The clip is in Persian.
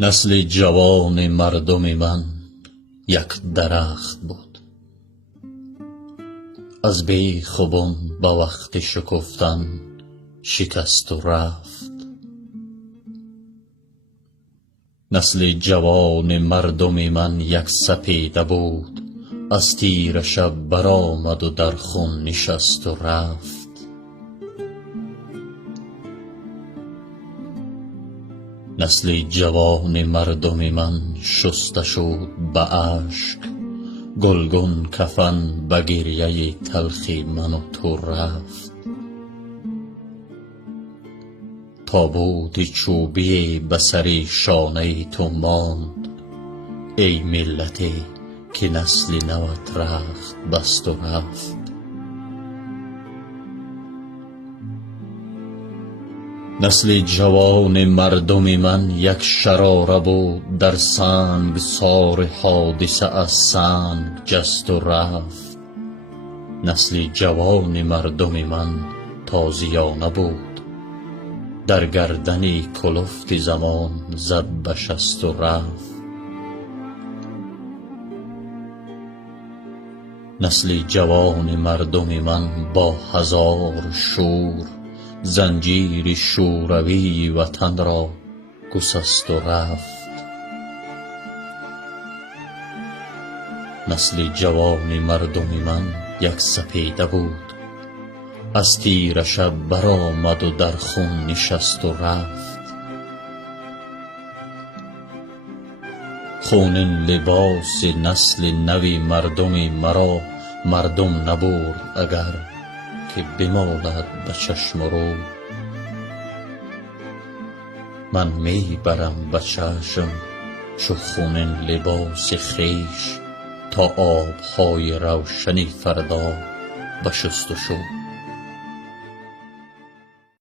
نسل جوان مردم من یک درخت بود، از بیخ و بن به وقت شکفتن شکست و رفت. نسل جوان مردم من یک سپیده بود، از تیره شب برآمد و در خون نشست و رفت. نسل جوان مردم من شسته شد به اشک، گلگون کفن به گریه تلخ من و تو رفت. تابوت چوبی به سر شانه تو ماند، ای ملتی که نسل نوت رخت بست و رفت. نسل جوان مردم من یک شراره بود، در سنگ سار حادثه از سنگ جست و رفت. نسل جوان مردم من تازیانه بود، در گردن کلفت زمان زد به شست و رفت. نسل جوان مردم من با هزار شور، زنجیر شوروی وطن را گسست و رفت. نسل جوان مردم من یک سپیده بود، از تیره شب برآمد و در خون نشست و رفت. خونین لباس نسل نوی مردم مرا مردم نبرد اگر که بمالد به چشم رو. من می برم به چشم چو خونین لباس خویش، تا آبهای روشنی فردا به شست و شو.